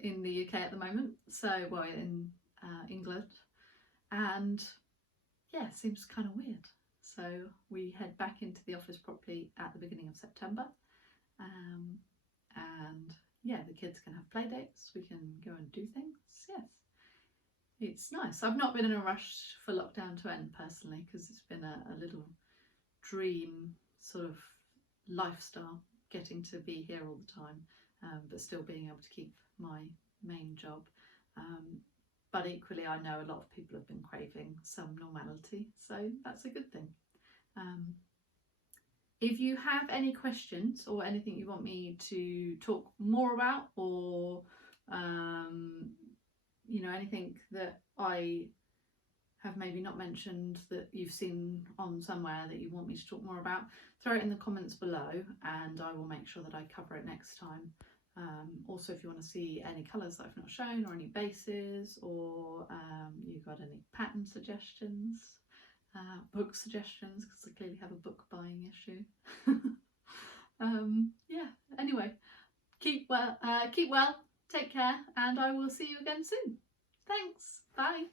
in the UK at the moment. So, well, in England. And yeah, seems kind of weird. So we head back into the office properly at the beginning of September. And yeah, the kids can have play dates, we can go and do things. Yes, it's nice. I've not been in a rush for lockdown to end personally, because it's been a little dream sort of lifestyle, getting to be here all the time, but still being able to keep my main job. But equally, I know a lot of people have been craving some normality, so that's a good thing. If you have any questions or anything you want me to talk more about, or you know, anything that I have maybe not mentioned that you've seen on somewhere that you want me to talk more about, throw it in the comments below and I will make sure that I cover it next time. Also, if you want to see any colours that I've not shown, or any bases, or you've got any pattern suggestions, book suggestions, because I clearly have a book buying issue. Yeah, anyway, keep well, take care, and I will see you again soon. Thanks, bye.